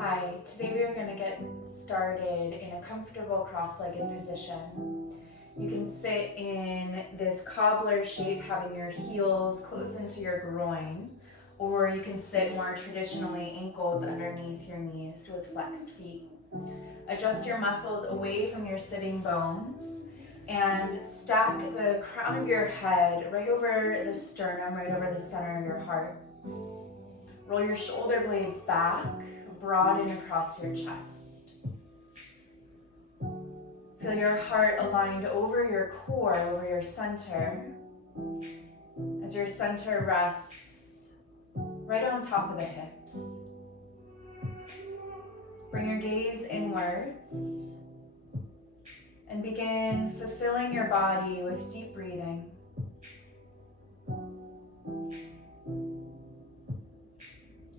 Hi, today we are going to get started in a comfortable cross-legged position. You can sit in this cobbler shape, having your heels close into your groin, or you can sit more traditionally, ankles underneath your knees with flexed feet. Adjust your muscles away from your sitting bones and stack the crown of your head right over the sternum, right over the center of your heart. Roll your shoulder blades back, broaden across your chest. Feel your heart aligned over your core, over your center, as your center rests right on top of the hips. Bring your gaze inwards and begin fulfilling your body with deep breathing.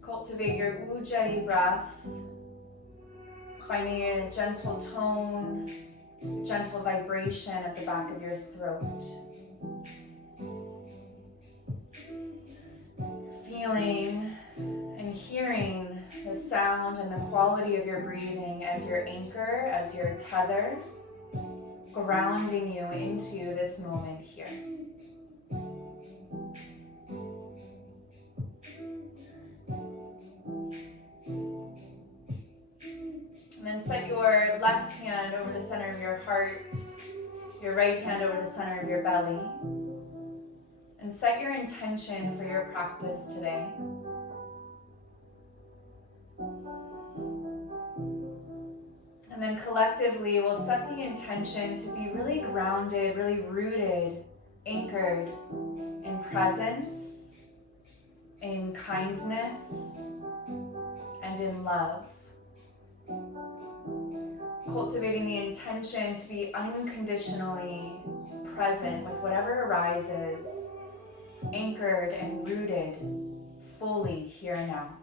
Cultivate your Ujjayi breath, finding a gentle tone, gentle vibration at the back of your throat. Feeling and hearing the sound and the quality of your breathing as your anchor, as your tether, grounding you into this moment here. And then set your left hand over the center of your heart, your right hand over the center of your belly, and set your intention for your practice today. And then collectively, we'll set the intention to be really grounded, really rooted, anchored in presence, in kindness, and in love. Cultivating the intention to be unconditionally present with whatever arises, anchored and rooted fully here now.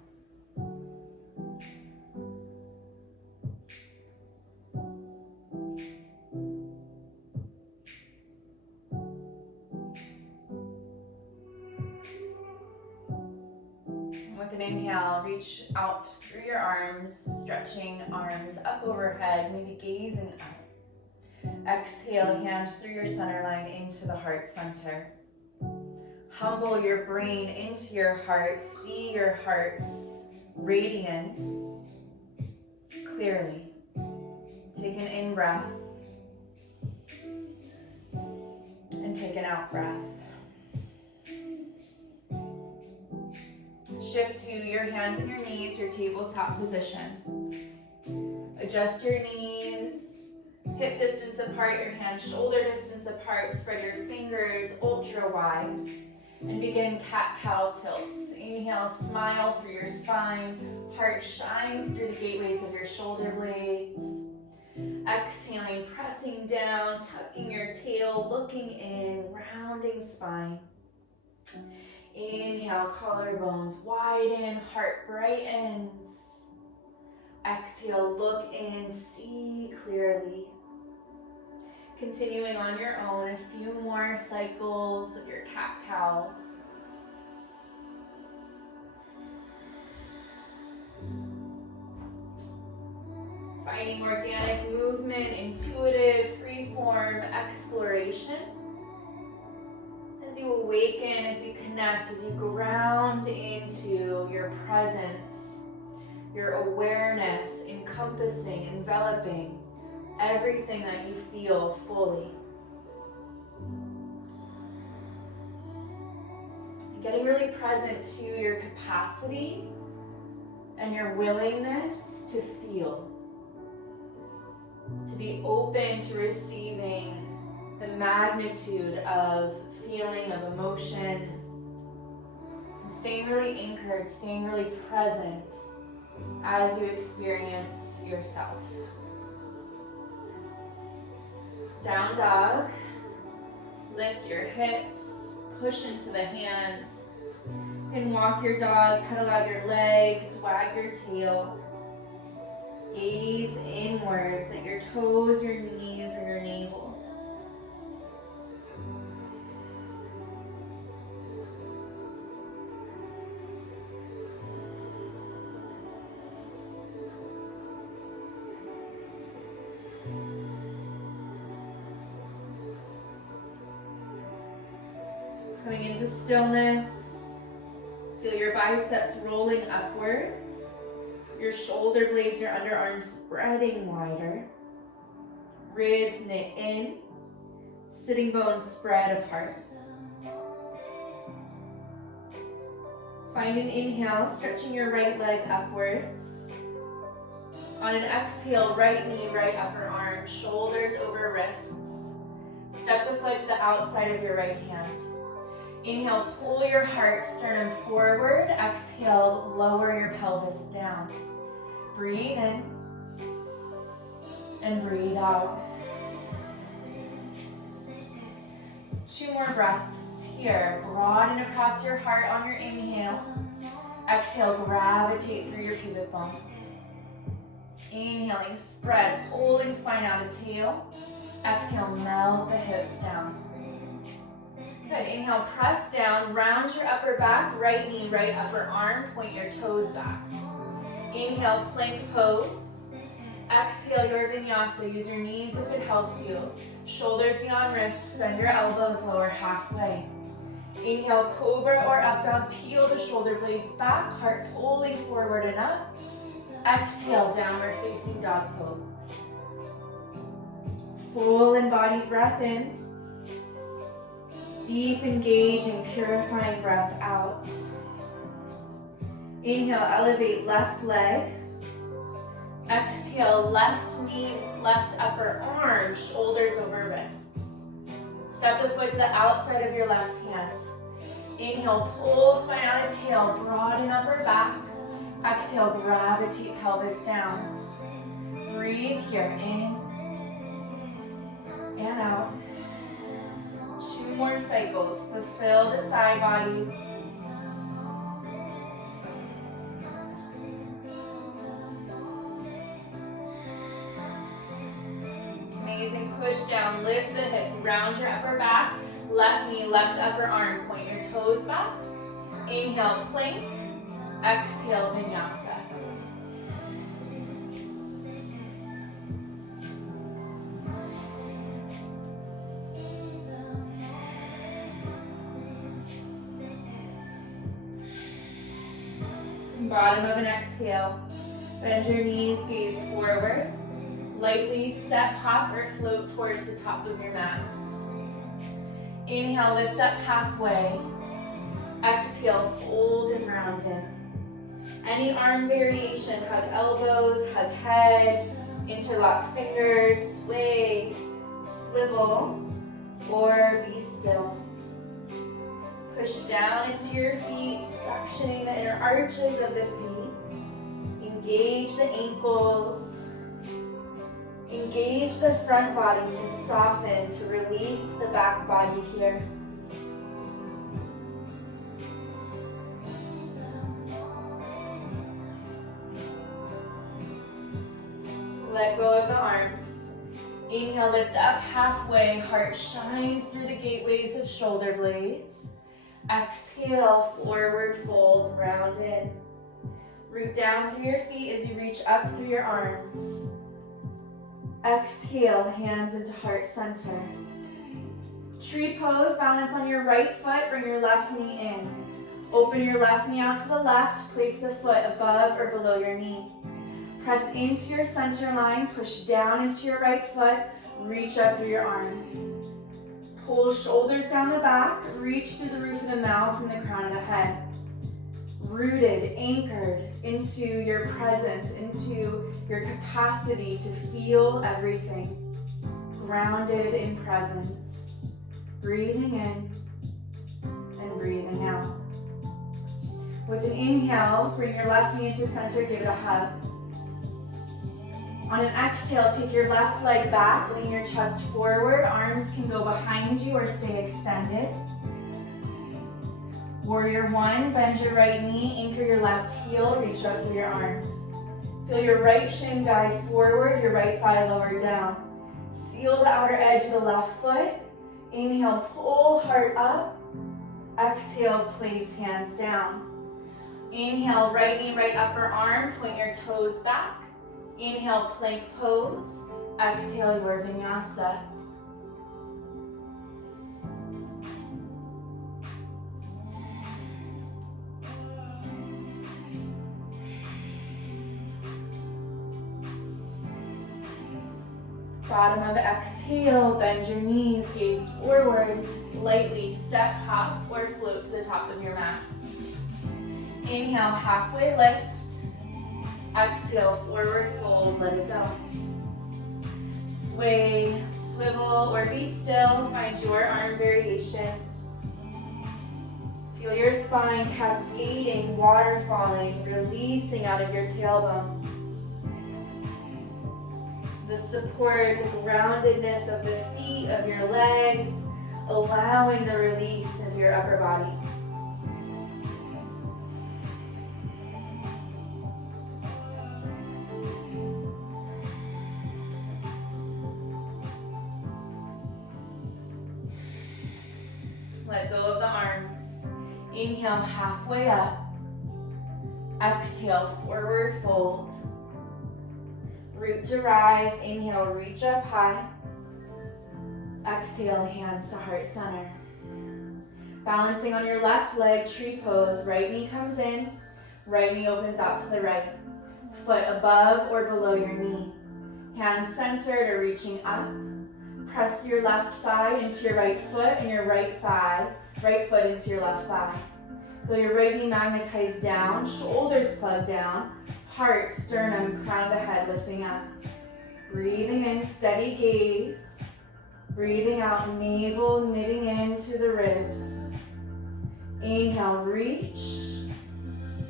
With an inhale, reach out through your arms, stretching arms up overhead, maybe gazing up. Exhale, hands through your center line into the heart center. Humble your brain into your heart. See your heart's radiance clearly. Take an in-breath and take an out-breath. Shift to your hands and your knees, your tabletop position. Adjust your knees, hip distance apart, your hands shoulder distance apart. Spread your fingers ultra wide and begin cat-cow tilts. Inhale, smile through your spine. Heart shines through the gateways of your shoulder blades. Exhaling, pressing down, tucking your tail, looking in, rounding spine. Inhale, collarbones widen, heart brightens. Exhale, look in, see clearly. Continuing on your own, a few more cycles of your cat-cows. Finding organic movement, intuitive, free-form exploration. As you awaken, as you connect, as you ground into your presence, your awareness, encompassing, enveloping everything that you feel fully. Getting really present to your capacity and your willingness to feel. To be open to receiving the magnitude of feeling, of emotion, and staying really anchored, staying really present as you experience yourself. Down dog, lift your hips, push into the hands, and walk your dog, pedal out your legs, wag your tail. Gaze inwards at your toes, your knees, or your navel. into stillness. Feel your biceps rolling upwards. Your shoulder blades, your underarms spreading wider. Ribs knit in. Sitting bones spread apart. Find an inhale, stretching your right leg upwards. On an exhale, right knee, right upper arm, shoulders over wrists. Step the foot to the outside of your right hand. Inhale, pull your heart, sternum forward. Exhale, lower your pelvis down. Breathe in and breathe out. 2 more breaths here. Broaden across your heart on your inhale. Exhale, gravitate through your pubic bone. Inhaling, spread, pulling spine out to tail. Exhale, melt the hips down. Good, inhale, press down, round your upper back, right knee, right upper arm, point your toes back. Inhale, plank pose. Exhale, your vinyasa, use your knees if it helps you. Shoulders beyond wrists, bend your elbows, lower halfway. Inhale, cobra or up dog, peel the shoulder blades back, heart pulling forward and up. Exhale, downward facing dog pose. Full embodied breath in. Deep, engaging, purifying breath out. Inhale, elevate left leg. Exhale, left knee, left upper arm, shoulders over wrists. Step the foot to the outside of your left hand. Inhale, pull spine out of tail, broaden upper back. Exhale, gravitate pelvis down. Breathe here, in and out. 2 more cycles, fulfill the side bodies. Amazing, push down, lift the hips, round your upper back, left knee, left upper arm, point your toes back. Inhale, plank, exhale, vinyasa. Bottom of an exhale, bend your knees, gaze forward. Lightly step, hop, or float towards the top of your mat. Inhale, lift up halfway. Exhale, fold and round in. Any arm variation, hug elbows, hug head, interlock fingers, sway, swivel, or be still. Push down into your feet, suctioning the inner arches of the feet. Engage the ankles. Engage the front body to soften, to release the back body here. Let go of the arms. Inhale, lift up halfway. Heart shines through the gateways of shoulder blades. Exhale, forward fold, round in. Root down through your feet as you reach up through your arms. Exhale, hands into heart center. Tree pose, balance on your right foot, bring your left knee in. Open your left knee out to the left, place the foot above or below your knee. Press into your center line, push down into your right foot, reach up through your arms. Pull shoulders down the back, reach through the roof of the mouth and the crown of the head. Rooted, anchored into your presence, into your capacity to feel everything. Grounded in presence. Breathing in and breathing out. With an inhale, bring your left knee into center, give it a hug. On an exhale, take your left leg back, lean your chest forward. Arms can go behind you or stay extended. Warrior 1, bend your right knee, anchor your left heel, reach up through your arms. Feel your right shin guide forward, your right thigh lower down. Seal the outer edge of the left foot. Inhale, pull heart up. Exhale, place hands down. Inhale, right knee, right upper arm, point your toes back. Inhale, plank pose. Exhale, your vinyasa. Bottom of exhale, bend your knees, gaze forward, lightly step, hop, or float to the top of your mat. Inhale, halfway lift. Exhale, forward fold, let it go. Sway, swivel, or be still, find your arm variation. Feel your spine cascading, waterfalling, releasing out of your tailbone. The support, the groundedness of the feet, of your legs, allowing the release of your upper body. Let go of the arms. Inhale, halfway up. Exhale, forward fold. Root to rise. Inhale, reach up high. Exhale, hands to heart center. Balancing on your left leg, tree pose. Right knee comes in. Right knee opens out to the right. Foot above or below your knee. Hands centered or reaching up. Press your left thigh into your right foot and your right foot into your left thigh. Feel your right knee magnetize down, shoulders plug down, heart, sternum, crown of the head lifting up. Breathing in, steady gaze. Breathing out, navel knitting into the ribs. Inhale, reach.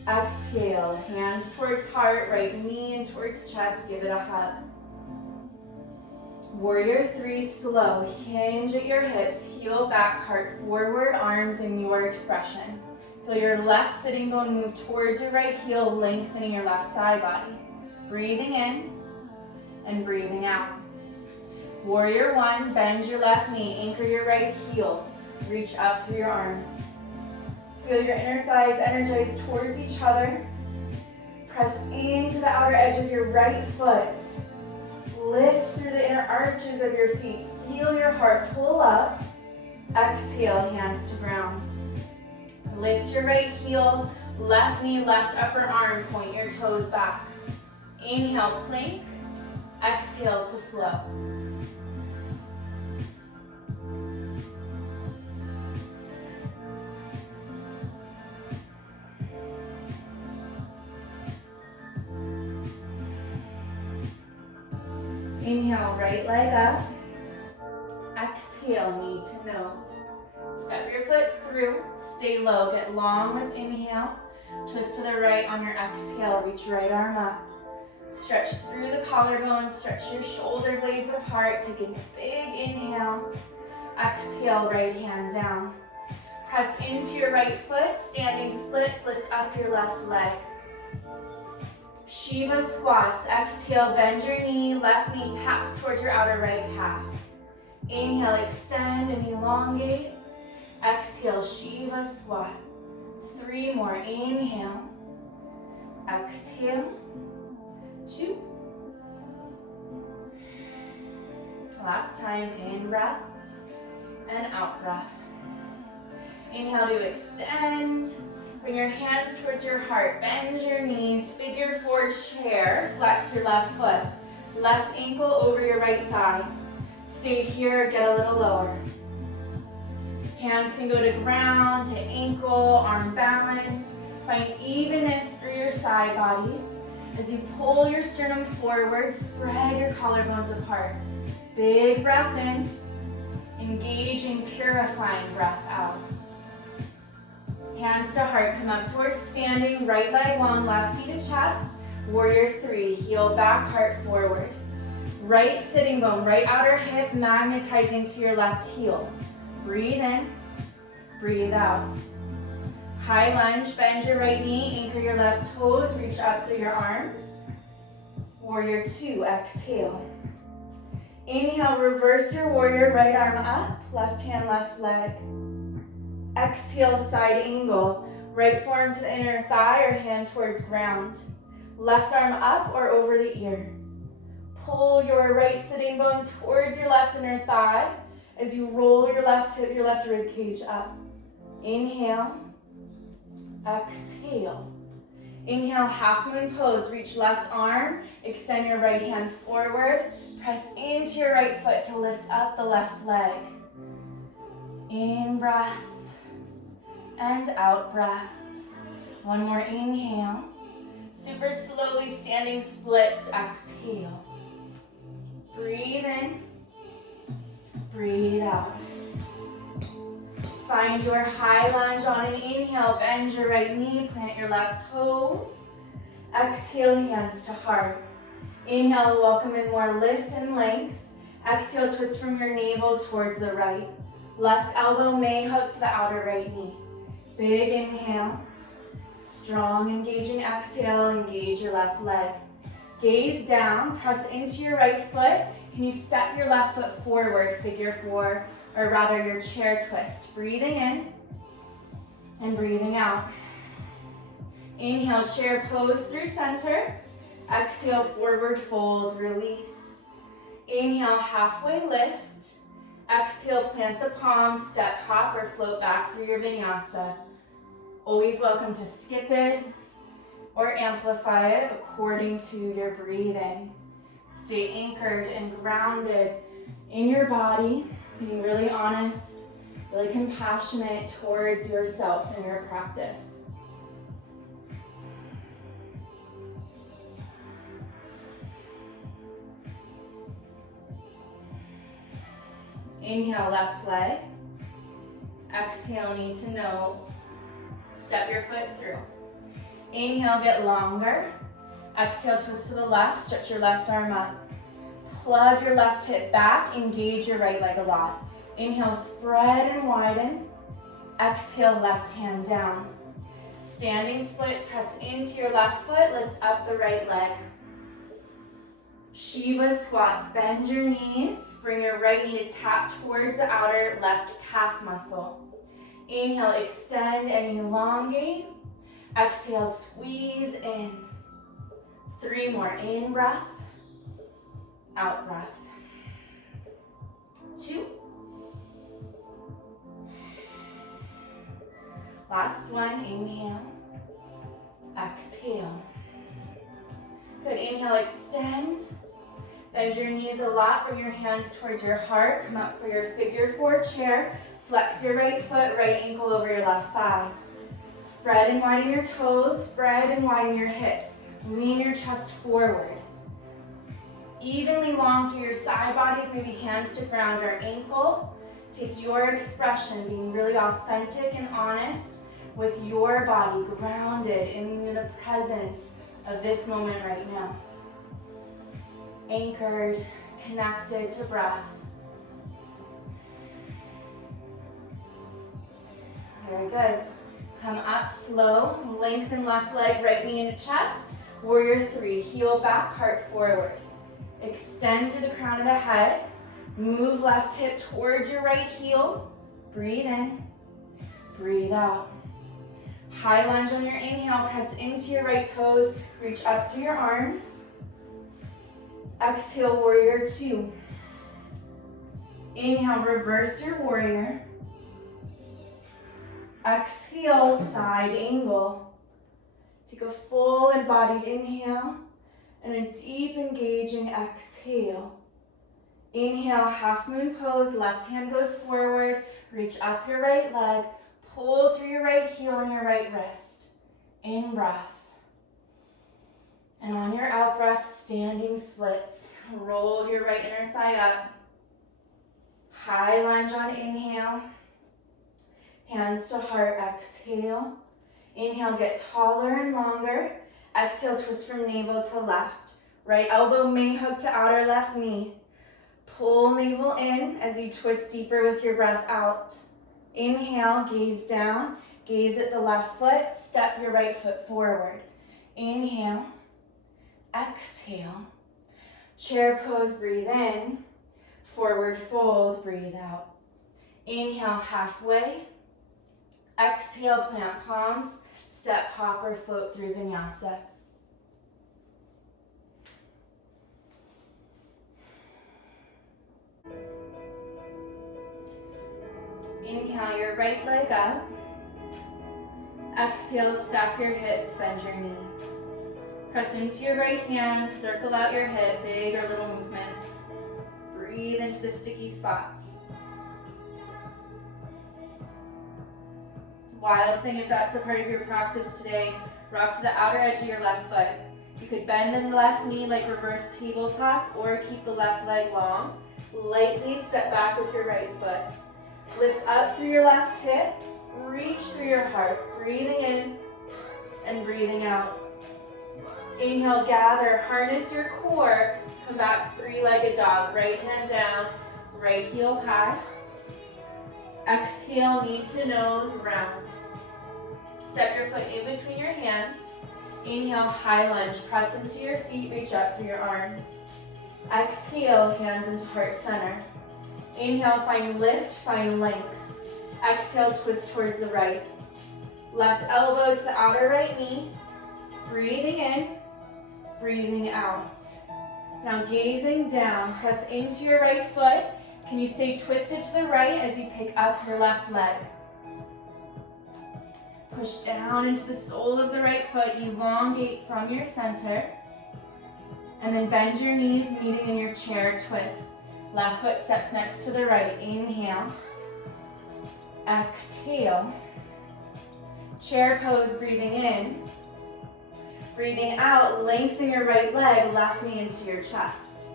Exhale, hands towards heart, right knee and towards chest, give it a hug. Warrior 3, slow. Hinge at your hips, heel back, heart forward, arms in your expression. Feel your left sitting bone move towards your right heel, lengthening your left side body. Breathing in and breathing out. Warrior 1, bend your left knee, anchor your right heel, reach up through your arms. Feel your inner thighs energize towards each other. Press into the outer edge of your right foot. Lift through the inner arches of your feet. Feel your heart pull up. Exhale, hands to ground. Lift your right heel, left knee, left upper arm, point your toes back. Inhale, plank. Exhale to flow. Inhale, right leg up. Exhale, knee to nose. Step your foot through, stay low, get long with inhale. Twist to the right on your exhale, reach right arm up. Stretch through the collarbone, stretch your shoulder blades apart, take a big inhale. Exhale, right hand down. Press into your right foot, standing splits, lift up your left leg. Shiva squats, exhale, bend your knee, left knee taps towards your outer right calf. Inhale, extend and elongate. Exhale, Shiva squat. 3 more, inhale. Exhale, 2. Last time, in breath and out breath. Inhale to extend. Bring your hands towards your heart. Bend your knees. Figure 4 chair. Flex your left foot. Left ankle over your right thigh. Stay here, get a little lower. Hands can go to ground, to ankle, arm balance. Find evenness through your side bodies. As you pull your sternum forward, spread your collarbones apart. Big breath in. Engaging, purifying breath out. Hands to heart, come up towards standing, right leg long, left knee to chest. Warrior 3, heel back, heart forward. Right sitting bone, right outer hip, magnetizing to your left heel. Breathe in, breathe out. High lunge, bend your right knee, anchor your left toes, reach up through your arms. Warrior 2, exhale. Inhale, reverse your warrior, right arm up, left hand, left leg. Exhale, side angle. Right forearm to the inner thigh or hand towards ground. Left arm up or over the ear. Pull your right sitting bone towards your left inner thigh as you roll your left hip, your left rib cage up. Inhale. Exhale. Inhale, half moon pose. Reach left arm, extend your right hand forward. Press into your right foot to lift up the left leg. In breath and out breath. One more inhale. Super slowly standing splits, exhale. Breathe in, breathe out. Find your high lunge on an inhale, bend your right knee, plant your left toes. Exhale, hands to heart. Inhale, welcome in more lift and length. Exhale, twist from your navel towards the right. Left elbow may hook to the outer right knee. Big inhale. Strong engaging exhale, engage your left leg. Gaze down, press into your right foot. Can you step your left foot forward, figure four, or rather your chair twist. Breathing in and breathing out. Inhale, chair pose through center. Exhale, forward fold, release. Inhale, halfway lift. Exhale, plant the palms, step, hop, or float back through your vinyasa. Always welcome to skip it or amplify it according to your breathing. Stay anchored and grounded in your body, being really honest, really compassionate towards yourself in your practice. Inhale, left leg. Exhale, knee to nose. Step your foot through. Inhale, get longer. Exhale, twist to the left, stretch your left arm up. Plug your left hip back, engage your right leg a lot. Inhale, spread and widen. Exhale, left hand down. Standing splits, press into your left foot, lift up the right leg. Shiva squats, bend your knees, bring your right knee to tap towards the outer left calf muscle. Inhale, extend and elongate. Exhale, squeeze in. 3 more, in breath, out breath. 2. Last one, inhale, exhale. Good, inhale, extend. Bend your knees a lot, bring your hands towards your heart. Come up for your figure four chair. Flex your right foot, right ankle over your left thigh. Spread and widen your toes, spread and widen your hips. Lean your chest forward. Evenly long through your side bodies, maybe hands to ground or ankle. Take your expression, being really authentic and honest with your body, grounded in the presence of this moment right now. Anchored, connected to breath. Very good. Come up slow, lengthen left leg, right knee into chest. Warrior 3, heel back, heart forward. Extend through the crown of the head. Move left hip towards your right heel. Breathe in, breathe out. High lunge on your inhale, press into your right toes, reach up through your arms. Exhale, warrior 2. Inhale, reverse your warrior. Exhale, side angle. Take a full embodied inhale and a deep engaging exhale. Inhale, half moon pose, left hand goes forward, reach up your right leg, pull through your right heel and your right wrist. In breath. And on your out breath, standing splits. Roll your right inner thigh up. High lunge on inhale. Hands to heart, exhale. Inhale, get taller and longer. Exhale, twist from navel to left. Right elbow may hook to outer left knee. Pull navel in as you twist deeper with your breath out. Inhale, gaze down. Gaze at the left foot. Step your right foot forward. Inhale. Exhale. Chair pose, breathe in. Forward fold, breathe out. Inhale, halfway. Exhale, plant palms. Step, hop, or float through vinyasa. Inhale your right leg up. Exhale, stack your hips, bend your knee. Press into your right hand, circle out your hip, big or little movements. Breathe into the sticky spots. Wild thing, if that's a part of your practice today, rock to the outer edge of your left foot. You could bend the left knee like reverse tabletop or keep the left leg long. Lightly step back with your right foot. Lift up through your left hip, reach through your heart, breathing in and breathing out. Inhale, gather, harness your core, come back three-legged dog. Right hand down, right heel high. Exhale, knee to nose, round. Step your foot in between your hands. Inhale, high lunge, press into your feet, reach up through your arms. Exhale, hands into heart center. Inhale, find lift, find length. Exhale, twist towards the right. Left elbow to the outer right knee. Breathing in, breathing out. Now gazing down, press into your right foot. Can you stay twisted to the right as you pick up your left leg? Push down into the sole of the right foot, elongate from your center. And then bend your knees, meeting in your chair twist. Left foot steps next to the right. Inhale. Exhale. Chair pose, breathing in. Breathing out, lengthen your right leg, left knee into your chest.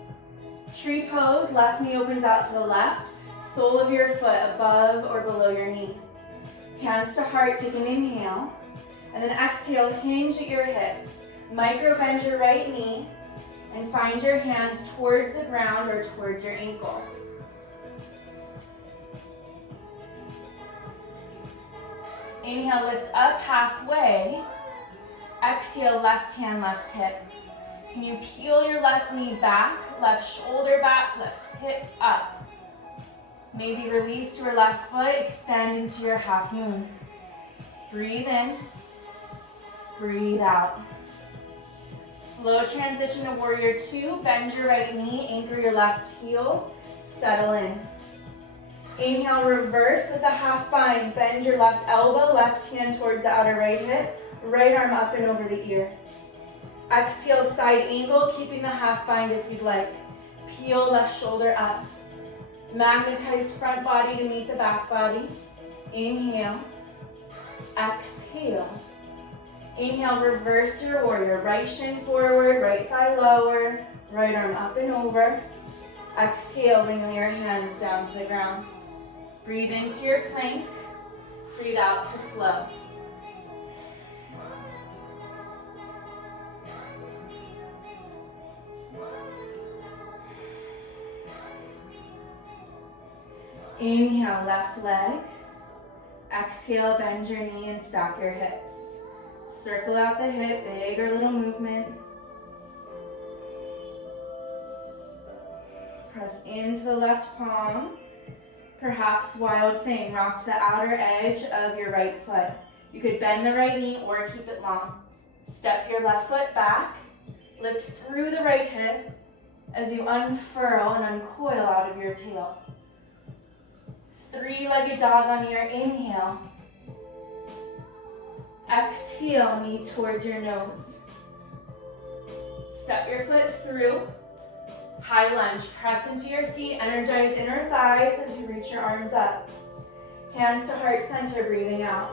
Tree pose, left knee opens out to the left, sole of your foot above or below your knee. Hands to heart, take an inhale, and then exhale, hinge at your hips. Micro bend your right knee, and find your hands towards the ground or towards your ankle. Inhale, lift up halfway. Exhale, left hand, left hip. Can you peel your left knee back, left shoulder back, left hip up? Maybe release your left foot, extend into your half moon. Breathe in, breathe out. Slow transition to warrior two. Bend your right knee, anchor your left heel, settle in. Inhale, reverse with a half bind. Bend your left elbow, left hand towards the outer right hip, right arm up and over the ear. Exhale, side angle, keeping the half bind if you'd like. Peel left shoulder up. Magnetize front body to meet the back body. Inhale. Exhale. Inhale, reverse your warrior. Right shin forward, right thigh lower, right arm up and over. Exhale, bring your hands down to the ground. Breathe into your plank. Breathe out to flow. Inhale, left leg. Exhale, bend your knee and stack your hips. Circle out the hip, big or little movement. Press into the left palm. Perhaps wild thing, rock to the outer edge of your right foot. You could bend the right knee or keep it long. Step your left foot back. Lift through the right hip as you unfurl and uncoil out of your tail. Three-legged dog on your inhale. Exhale, knee towards your nose. Step your foot through. High lunge, press into your feet, energize inner thighs as you reach your arms up. Hands to heart center, breathing out.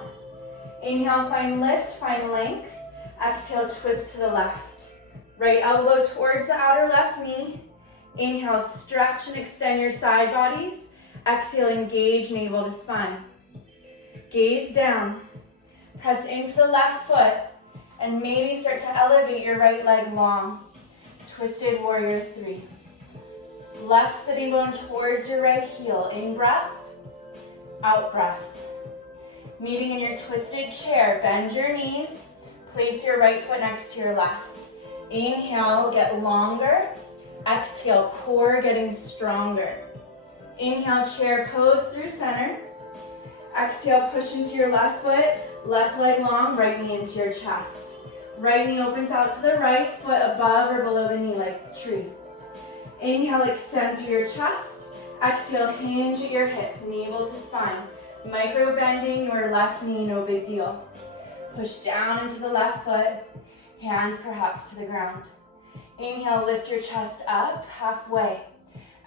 Inhale, find lift, find length. Exhale, twist to the left. Right elbow towards the outer left knee. Inhale, stretch and extend your side bodies. Exhale, engage navel to spine. Gaze down. Press into the left foot and maybe start to elevate your right leg long. Twisted warrior three. Left sitting bone towards your right heel. In breath, out breath. Meeting in your twisted chair, bend your knees. Place your right foot next to your left. Inhale, get longer. Exhale, core getting stronger. Inhale, chair pose through center. Exhale, push into your left foot, left leg long, right knee into your chest. Right knee opens out to the right, foot above or below the knee like a tree. Inhale, extend through your chest. Exhale, hinge at your hips, navel to spine. Micro bending your left knee, no big deal. Push down into the left foot. hands perhaps to the ground. Inhale, lift your chest up halfway.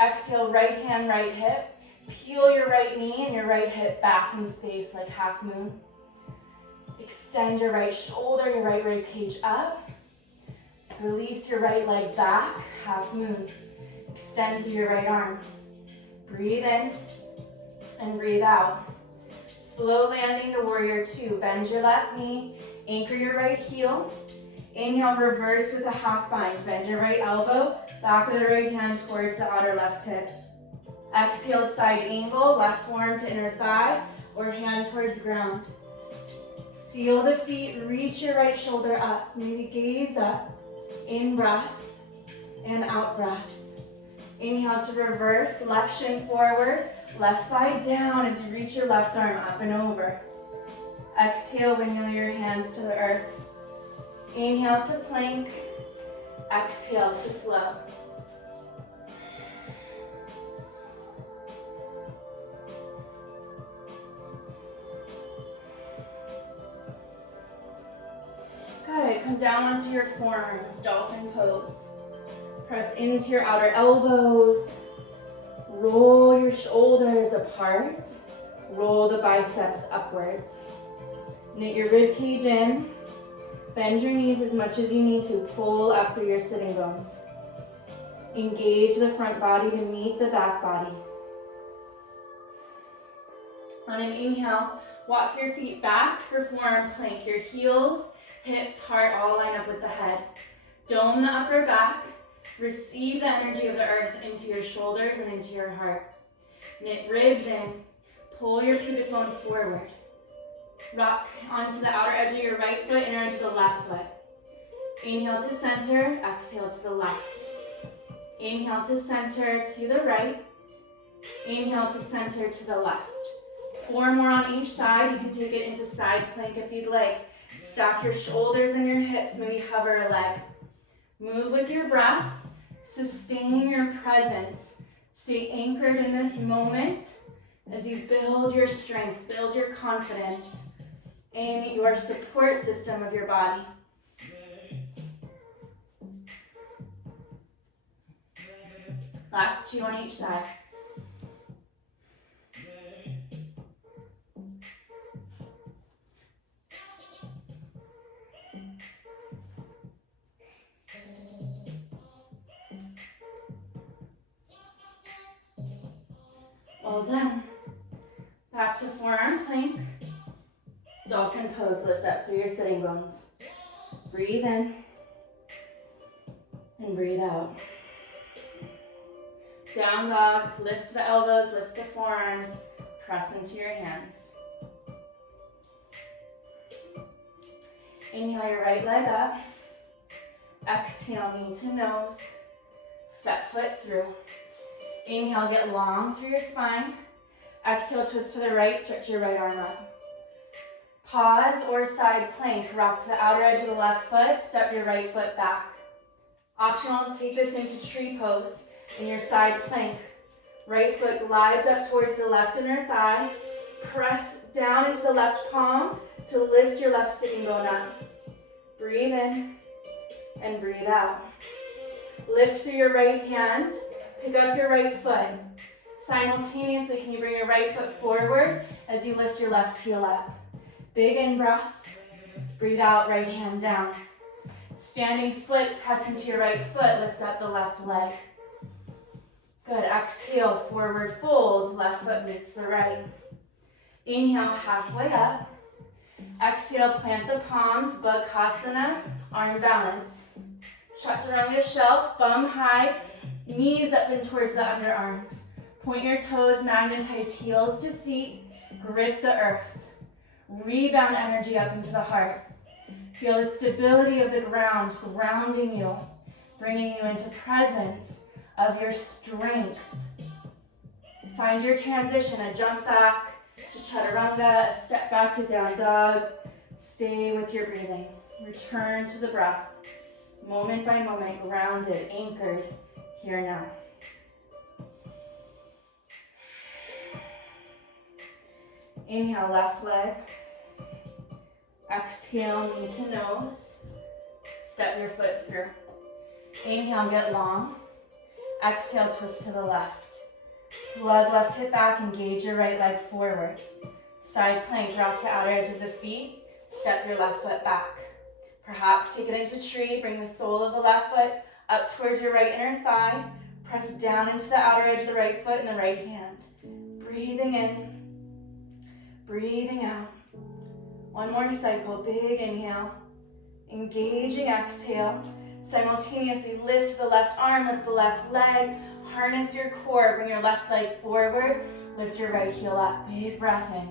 Exhale, right hand, right hip. Peel your right knee and your right hip back in space like half moon. Extend your right shoulder, your right rib cage up. Release your right leg back, half moon. Extend through your right arm. Breathe in and breathe out. Slow landing to warrior two. Bend your left knee, anchor your right heel. Inhale, reverse with a half bind. Bend your right elbow, back of the right hand towards the outer left hip. Exhale, side angle, left forearm to inner thigh or hand towards ground. Seal the feet, reach your right shoulder up. Maybe gaze up. In breath and out breath. Inhale to reverse, left shin forward, left thigh down as you reach your left arm up and over. Exhale, windmill your hands to the earth. Inhale to plank, exhale to flow. Good, come down onto your forearms, dolphin pose. Press into your outer elbows. Roll your shoulders apart. Roll the biceps upwards. Knit your rib cage in. Bend your knees as much as you need to. Pull up through your sitting bones. Engage the front body to meet the back body. On an inhale, walk your feet back for forearm plank. Your heels, hips, heart all line up with the head. Dome the upper back. Receive the energy of the earth into your shoulders and into your heart. Knit ribs in. Pull your pubic bone forward. Rock onto the outer edge of your right foot, inner edge of the left foot. Inhale to center, exhale to the left. Inhale to center to the right. Inhale to center to the left. 4 more on each side. You can take it into side plank if you'd like. Stack your shoulders and your hips, maybe hover a leg. Move with your breath. Sustain your presence. Stay anchored in this moment as you build your strength, build your confidence in your support system of your body. Last 2 on each side. Well done. Back to forearm plank. Dolphin pose, lift up through your sitting bones. Breathe in and breathe out. Down dog, lift the elbows, lift the forearms, press into your hands. Inhale your right leg up. Exhale, knee to nose. Step foot through. Inhale, get long through your spine. Exhale, twist to the right, stretch your right arm up. Pause or side plank, rock to the outer edge of the left foot, step your right foot back. Optional, take this into tree pose in your side plank. Right foot glides up towards the left inner thigh. Press down into the left palm to lift your left sitting bone up. Breathe in and breathe out. Lift through your right hand. Pick up your right foot. Simultaneously, can you bring your right foot forward as you lift your left heel up? Big in breath. Breathe out, right hand down. Standing splits, press into your right foot, lift up the left leg. Good, exhale, forward fold, left foot meets the right. Inhale, halfway up. Exhale, plant the palms, Bakasana, arm balance. Chaturanga shelf, bum high, knees up and towards the underarms. Point your toes, magnetize heels to seat, grip the earth. Rebound energy up into the heart. Feel the stability of the ground grounding you, bringing you into presence of your strength. Find your transition, a jump back to chaturanga, a step back to down dog. Stay with your breathing. Return to the breath. Moment by moment, grounded, anchored, here now. Inhale, left leg. Exhale, knee to nose. Step your foot through. Inhale, get long. Exhale, twist to the left. Plug left hip back, engage your right leg forward. Side plank, rock to outer edges of feet. Step your left foot back. Perhaps take it into tree, bring the sole of the left foot up towards your right inner thigh. Press down into the outer edge of the right foot and the right hand. Breathing in, breathing out. One more cycle, big inhale. Engaging exhale. Simultaneously lift the left arm, lift the left leg. Harness your core, bring your left leg forward. Lift your right heel up, big breath in.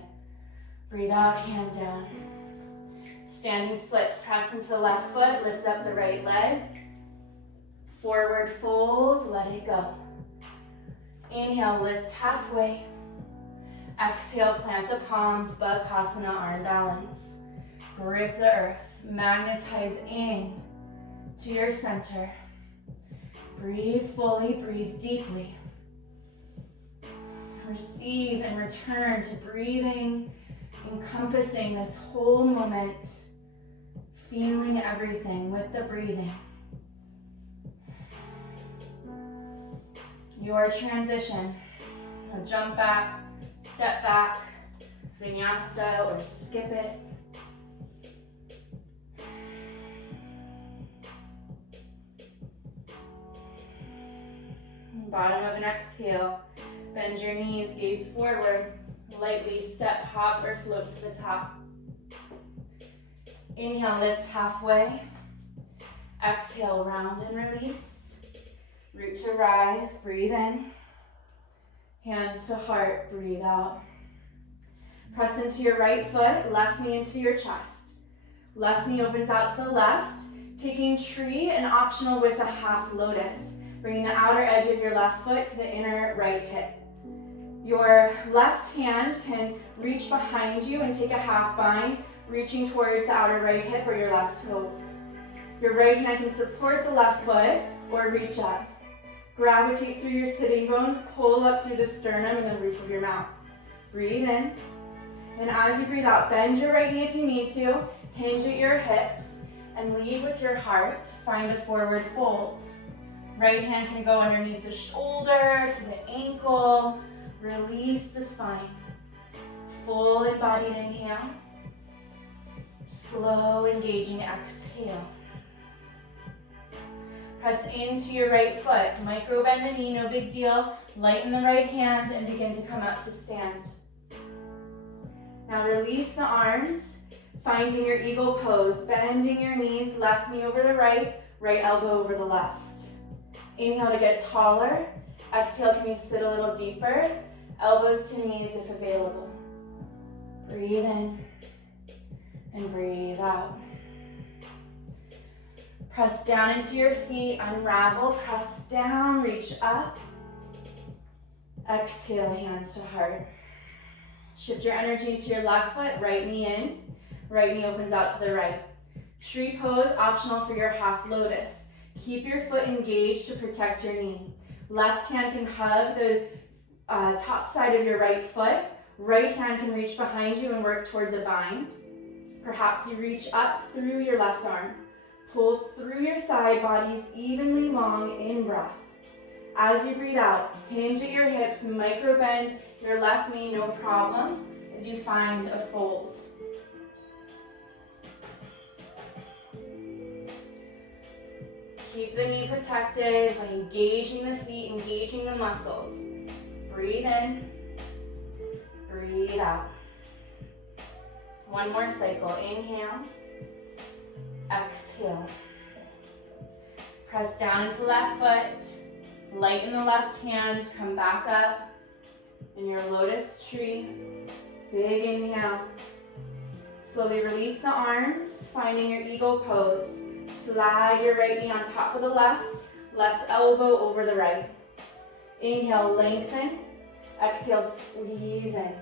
Breathe out, hand down. Standing splits, press into the left foot, lift up the right leg. Forward fold, let it go. Inhale, lift halfway. Exhale, plant the palms, Bakasana, arm balance. Grip the earth, magnetize in to your center. Breathe fully, breathe deeply. Receive and return to breathing, encompassing this whole moment, feeling everything with the breathing. Your transition, a jump back, step back, vinyasa or skip it. Bottom of an exhale, bend your knees, gaze forward, lightly step, hop, or float to the top. Inhale, lift halfway. Exhale, round and release. Root to rise, breathe in. Hands to heart, breathe out. Press into your right foot, left knee into your chest. Left knee opens out to the left, taking tree and optional with a half lotus. Bringing the outer edge of your left foot to the inner right hip. Your left hand can reach behind you and take a half bind, reaching towards the outer right hip or your left toes. Your right hand can support the left foot or reach up. Gravitate through your sitting bones, pull up through the sternum and the roof of your mouth. Breathe in. And as you breathe out, bend your right knee if you need to, hinge at your hips, and lead with your heart. Find a forward fold. Right hand can go underneath the shoulder to the ankle. Release the spine. Full embodied inhale. Slow engaging exhale. Press into your right foot. Micro bend the knee, no big deal. Lighten the right hand and begin to come up to stand. Now release the arms, finding your eagle pose. Bending your knees, left knee over the right, right elbow over the left. Inhale to get taller. Exhale, can you sit a little deeper? Elbows to knees if available. Breathe in and breathe out. Press down into your feet, unravel, press down, reach up. Exhale, hands to heart. Shift your energy to your left foot, right knee in. Right knee opens out to the right. Tree pose, optional for your half lotus. Keep your foot engaged to protect your knee. Left hand can hug the top side of your right foot. Right hand can reach behind you and work towards a bind. Perhaps you reach up through your left arm. Pull through your side bodies evenly long in breath. As you breathe out, hinge at your hips, micro bend your left knee, no problem, as you find a fold. Keep the knee protected by engaging the feet, engaging the muscles. Breathe in, breathe out. One more cycle. Inhale, exhale. Press down into left foot, lighten the left hand, come back up in your lotus tree. Big inhale. Slowly release the arms, finding your eagle pose. Slide your right knee on top of the left elbow over the right. Inhale, lengthen. Exhale, squeeze in.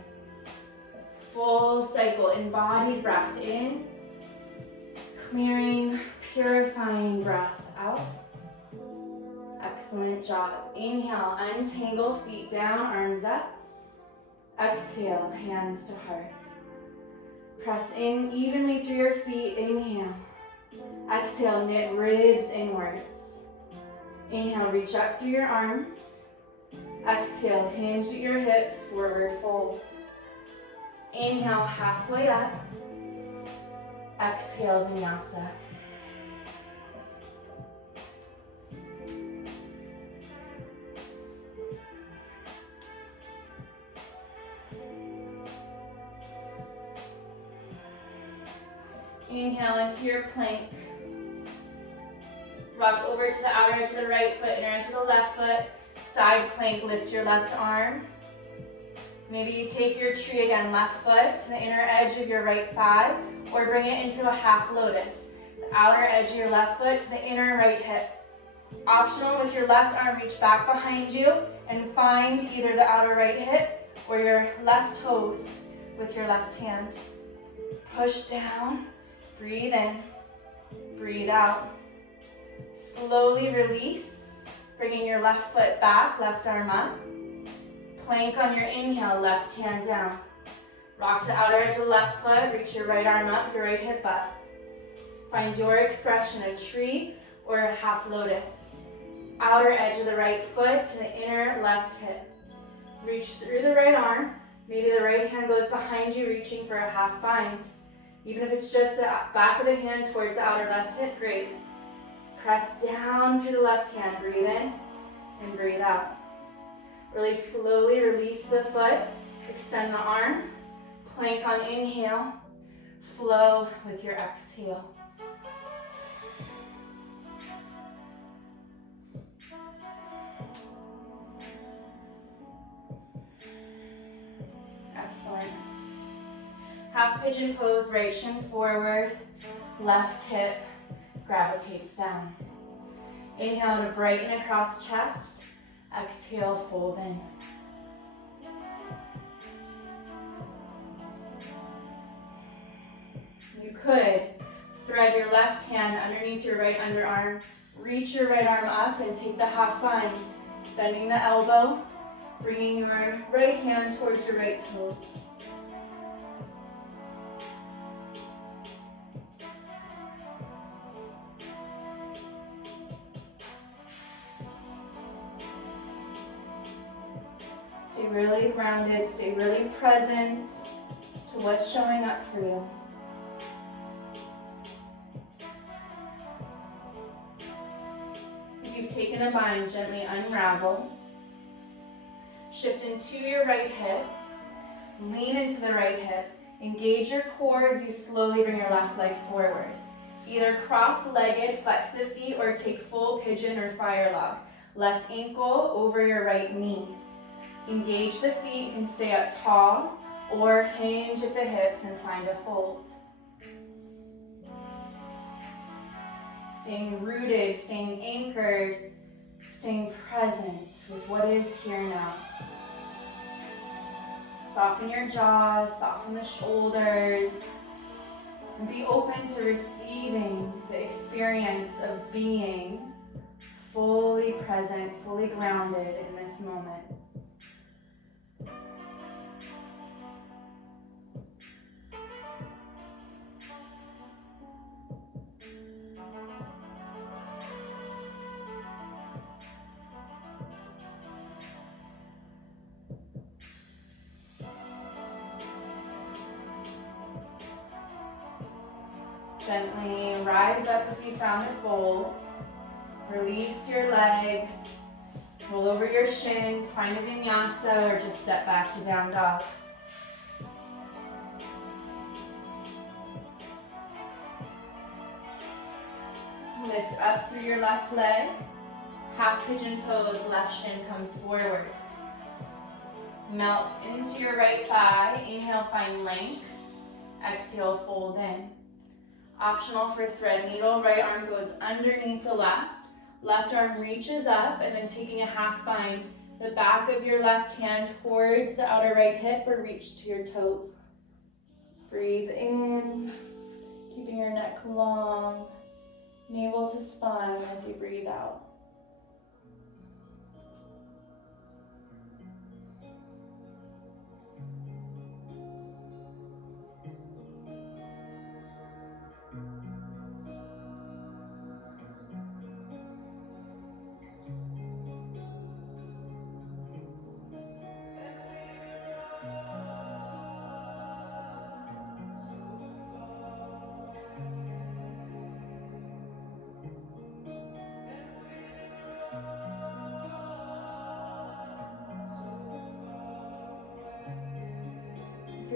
Full cycle, embodied breath in. Clearing, purifying breath out. Excellent job. Inhale, untangle, feet down, arms up. Exhale, hands to heart. Press in evenly through your feet. Inhale. Exhale, knit ribs inwards. Inhale, reach up through your arms. Exhale, hinge at your hips, forward fold. Inhale, halfway up. Exhale, vinyasa. Inhale into your plank. Rock over to the outer edge of the right foot, inner edge of the left foot. Side plank, lift your left arm. Maybe you take your tree again, left foot to the inner edge of your right thigh, or bring it into a half lotus. The outer edge of your left foot to the inner right hip. Optional with your left arm, reach back behind you and find either the outer right hip or your left toes with your left hand. Push down, breathe in, breathe out. Slowly release, bringing your left foot back, left arm up. Plank on your inhale, left hand down. Rock to outer edge of the left foot, reach your right arm up, your right hip up. Find your expression, a tree or a half lotus. Outer edge of the right foot to the inner left hip. Reach through the right arm. Maybe the right hand goes behind you, reaching for a half bind. Even if it's just the back of the hand towards the outer left hip, great. Press down through the left hand, breathe in and breathe out. Really slowly release the foot, extend the arm, plank on inhale, flow with your exhale. Excellent. Half pigeon pose, right shin forward, left hip gravitates down. Inhale to brighten across chest. Exhale, fold in. You could thread your left hand underneath your right underarm, reach your right arm up and take the half bind, bending the elbow, bringing your right hand towards your right toes. Stay really grounded, stay really present to what's showing up for you. If you've taken a bind, gently unravel. Shift into your right hip, lean into the right hip, engage your core as you slowly bring your left leg forward. Either cross-legged, flex the feet, or take full pigeon or fire log. Left ankle over your right knee. Engage the feet, you can stay up tall or hinge at the hips and find a fold. Staying rooted, staying anchored, staying present with what is here now. Soften your jaw, soften the shoulders, and be open to receiving the experience of being fully present, fully grounded in this moment. Gently rise up if you found a fold. Release your legs. Roll over your shins. Find a vinyasa or just step back to down dog. Lift up through your left leg. Half pigeon pose, left shin comes forward. Melt into your right thigh. Inhale, find length. Exhale, fold in. Optional for thread needle, right arm goes underneath the left. Left arm reaches up and then taking a half bind, the back of your left hand towards the outer right hip or reach to your toes. Breathe in, keeping your neck long, navel to spine as you breathe out.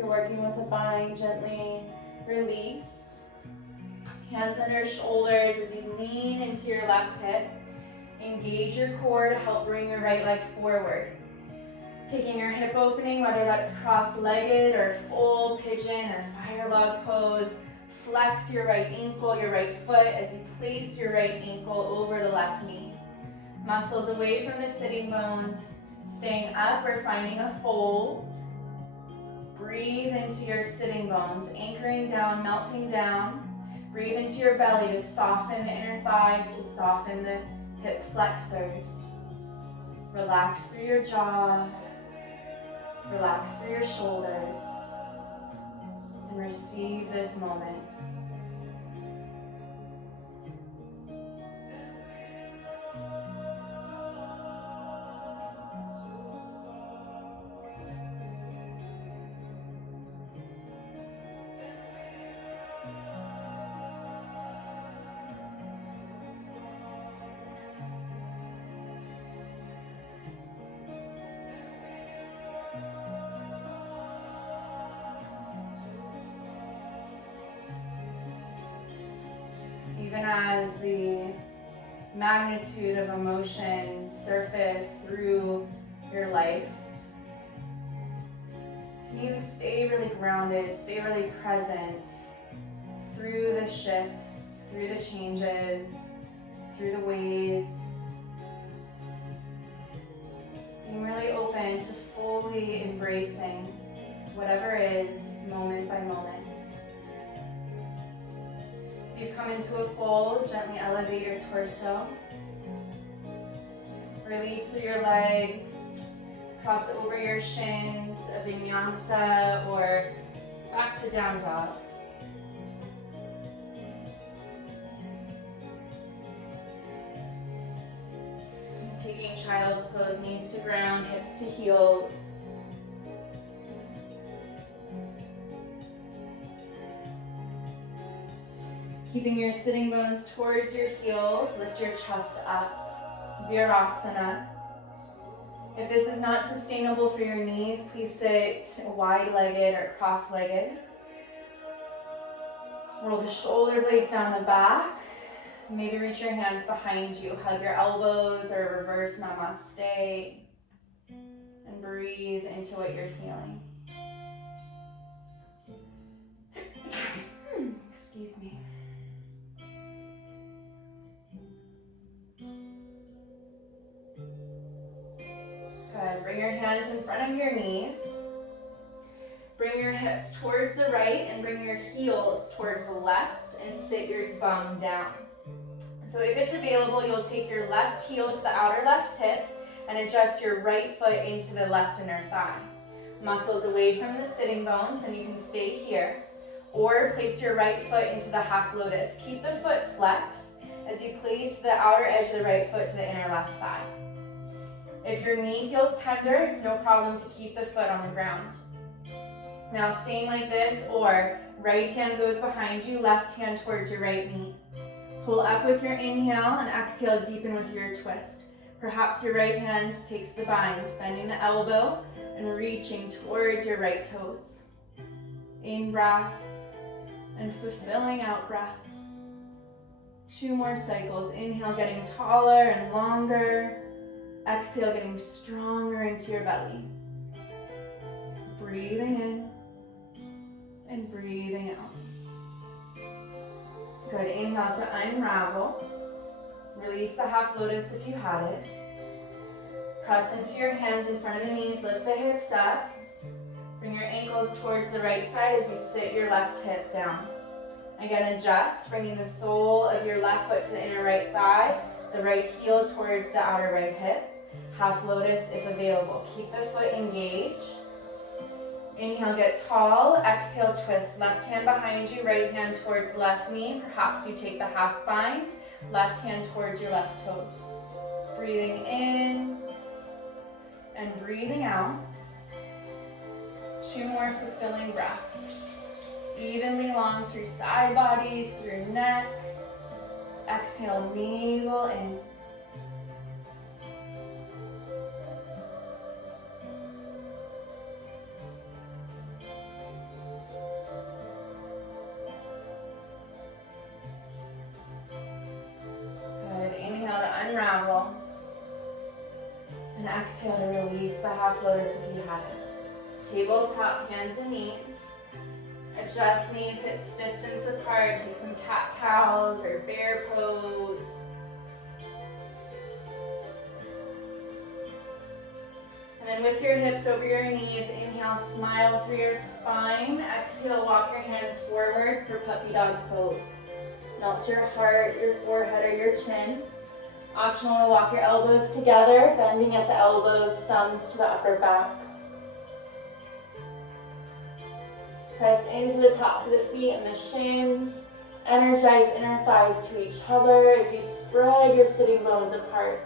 you're working with a bind, gently release. Hands under shoulders as you lean into your left hip. Engage your core to help bring your right leg forward. Taking your hip opening, whether that's cross-legged or full pigeon or fire log pose. Flex your right ankle, your right foot as you place your right ankle over the left knee. Muscles away from the sitting bones, staying up or finding a fold. Breathe into your sitting bones, anchoring down, melting down. Breathe into your belly to soften the inner thighs, to soften the hip flexors. Relax through your jaw. Relax through your shoulders. And receive this moment. Even as the magnitude of emotion surface through your life, can you stay really grounded, stay really present through the shifts, through the changes, through the waves. Being really open to fully embracing whatever is moment by moment. If you've come into a fold, gently elevate your torso. Release through your legs, cross over your shins, a vinyasa, or back to down dog. Taking child's pose, knees to ground, hips to heels. Keeping your sitting bones towards your heels, lift your chest up. Virasana. If this is not sustainable for your knees, please sit wide-legged or cross-legged. Roll the shoulder blades down the back. Maybe reach your hands behind you. Hug your elbows or reverse namaste. And breathe into what you're feeling. Excuse me. Good. Bring your hands in front of your knees. Bring your hips towards the right and bring your heels towards the left and sit your bum down. So if it's available, you'll take your left heel to the outer left hip and adjust your right foot into the left inner thigh. Muscles away from the sitting bones and you can stay here. Or place your right foot into the half lotus. Keep the foot flexed as you place the outer edge of the right foot to the inner left thigh. If your knee feels tender, it's no problem to keep the foot on the ground. Now staying like this, or right hand goes behind you, left hand towards your right knee. Pull up with your inhale and exhale, deepen with your twist. Perhaps your right hand takes the bind, bending the elbow and reaching towards your right toes. In breath and fulfilling out breath. 2 more cycles. Inhale, getting taller and longer. Exhale, getting stronger into your belly. Breathing in and breathing out. Good. Inhale to unravel. Release the half lotus if you had it. Press into your hands in front of the knees. Lift the hips up. Bring your ankles towards the right side as you sit your left hip down. Again, adjust, bringing the sole of your left foot to the inner right thigh, the right heel towards the outer right hip. Half lotus if available. Keep the foot engaged. Inhale, get tall. Exhale, twist. Left hand behind you, right hand towards left knee. Perhaps you take the half bind. Left hand towards your left toes. Breathing in and breathing out. 2 more fulfilling breaths. Evenly long through side bodies, through neck. Exhale, navel in. unravel. And exhale to release the half lotus if you had it. Tabletop, hands and knees. Adjust knees, hips distance apart. Take some cat-cows or bear pose. And then with your hips over your knees, inhale, smile through your spine. Exhale, walk your hands forward for puppy dog pose. Melt your heart, your forehead, or your chin. Optional to walk your elbows together, bending at the elbows, thumbs to the upper back. Press into the tops of the feet and the shins. Energize inner thighs to each other as you spread your sitting bones apart.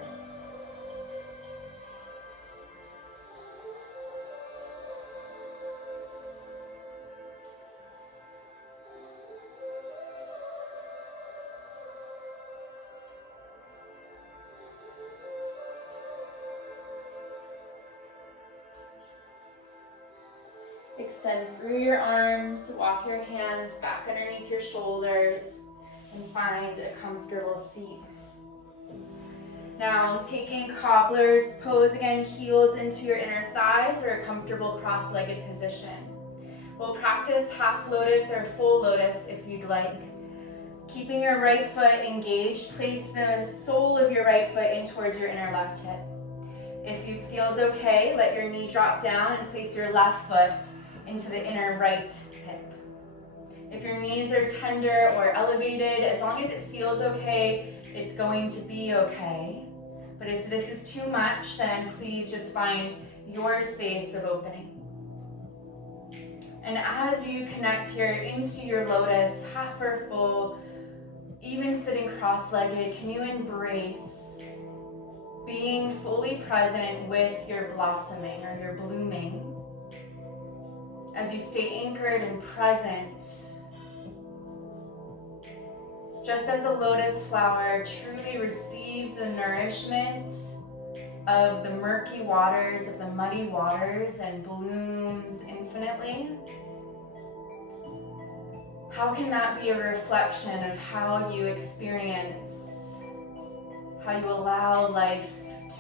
Extend through your arms, walk your hands back underneath your shoulders, and find a comfortable seat. Now, taking cobbler's pose again, heels into your inner thighs or a comfortable cross-legged position. We'll practice half lotus or full lotus if you'd like. Keeping your right foot engaged, place the sole of your right foot in towards your inner left hip. If it feels okay, let your knee drop down and place your left foot into the inner right hip. If your knees are tender or elevated, as long as it feels okay, it's going to be okay. But if this is too much, then please just find your space of opening. And as you connect here into your lotus, half or full, even sitting cross-legged, can you embrace being fully present with your blossoming or your blooming? As you stay anchored and present, just as a lotus flower truly receives the nourishment of the murky waters, of the muddy waters, and blooms infinitely, how can that be a reflection of how you experience, how you allow life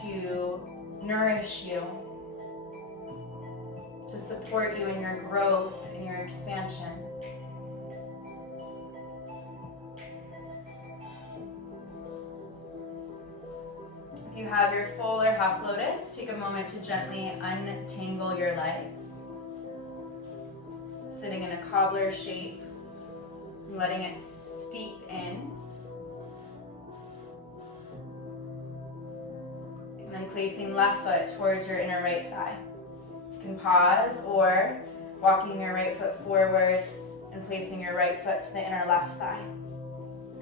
to nourish you, to support you in your growth, in your expansion? If you have your full or half lotus, take a moment to gently untangle your legs. Sitting in a cobbler shape, letting it steep in. And then placing left foot towards your inner right thigh. You can pause, or walking your right foot forward and placing your right foot to the inner left thigh.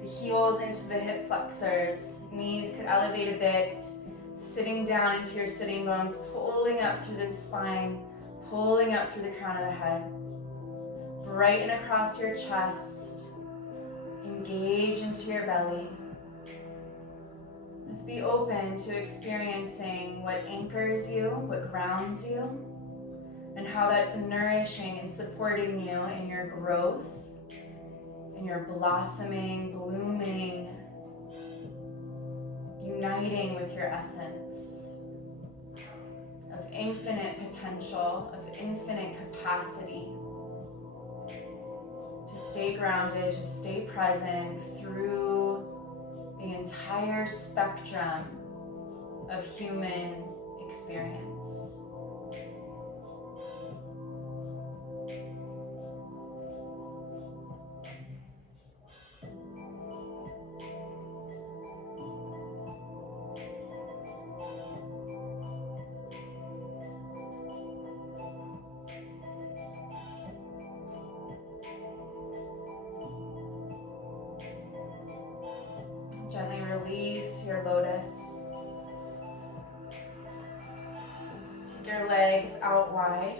The heels into the hip flexors, knees could elevate a bit, sitting down into your sitting bones, pulling up through the spine, pulling up through the crown of the head. Brighten across your chest, engage into your belly. Just be open to experiencing what anchors you, what grounds you, and how that's nourishing and supporting you in your growth, in your blossoming, blooming, uniting with your essence of infinite potential, of infinite capacity to stay grounded, to stay present through the entire spectrum of human experience. Gently release your lotus. Take your legs out wide.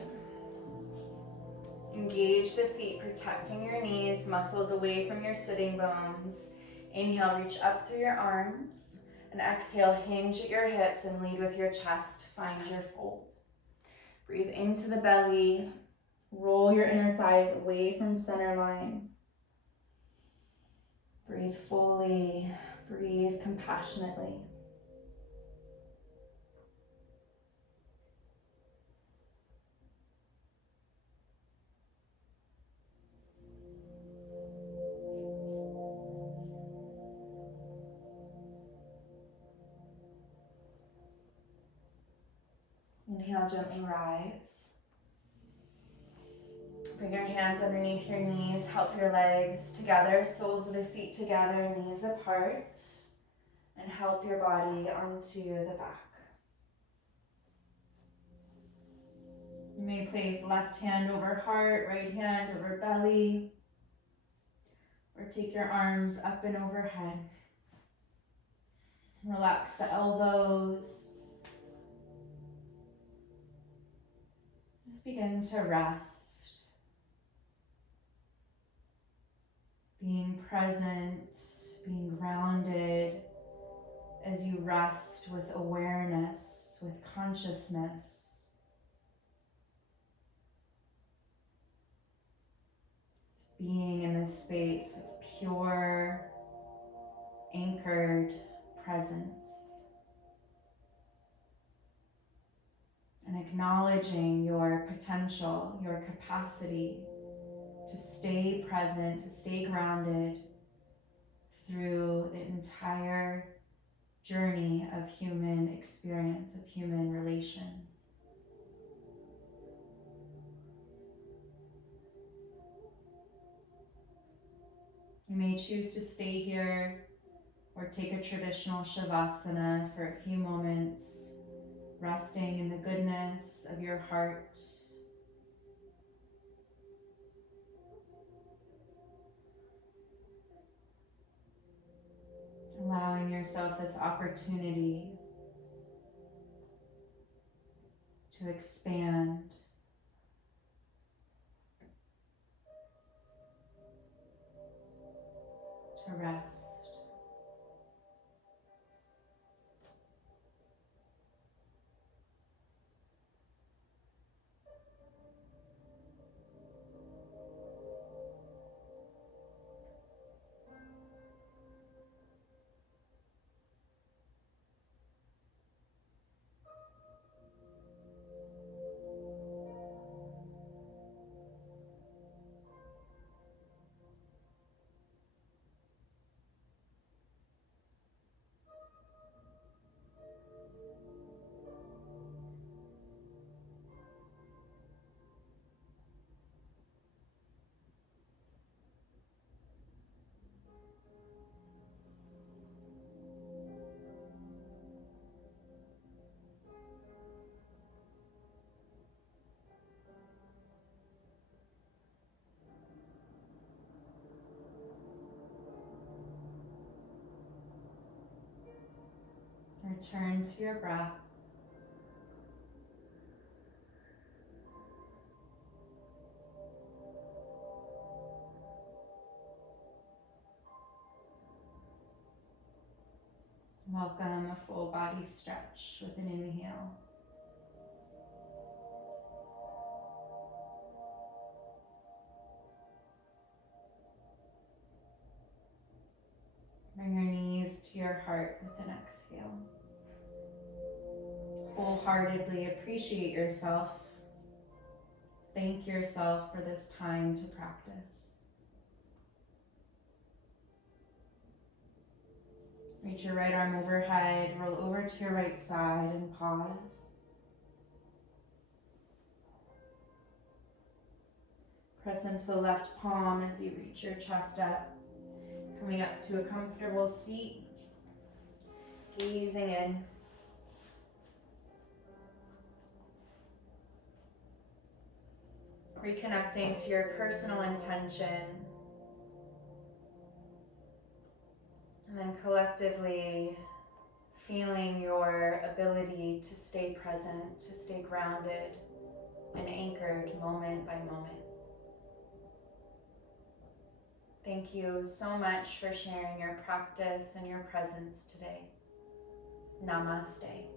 Engage the feet, protecting your knees, muscles away from your sitting bones. Inhale, reach up through your arms. And exhale, hinge at your hips and lead with your chest. Find your fold. Breathe into the belly. Roll your inner thighs away from center line. Breathe fully. Breathe compassionately. Inhale, gently rise. Bring your hands underneath your knees, help your legs together, soles of the feet together, knees apart, and help your body onto the back. You may place left hand over heart, right hand over belly, or take your arms up and overhead. Relax the elbows. Just begin to rest. Being present, being grounded as you rest with awareness, with consciousness. Just being in this space of pure, anchored presence. And acknowledging your potential, your capacity to stay present, to stay grounded through the entire journey of human experience, of human relation. You may choose to stay here or take a traditional shavasana for a few moments, resting in the goodness of your heart. Allowing yourself this opportunity to expand, to rest. Return to your breath. Welcome a full body stretch with an inhale. Bring your knees to your heart with an exhale. Wholeheartedly appreciate yourself. Thank yourself for this time to practice. Reach your right arm overhead, roll over to your right side and pause. Press into the left palm as you reach your chest up, coming up to a comfortable seat, gazing in. Reconnecting to your personal intention, and then collectively feeling your ability to stay present, to stay grounded and anchored moment by moment. Thank you so much for sharing your practice and your presence today. Namaste.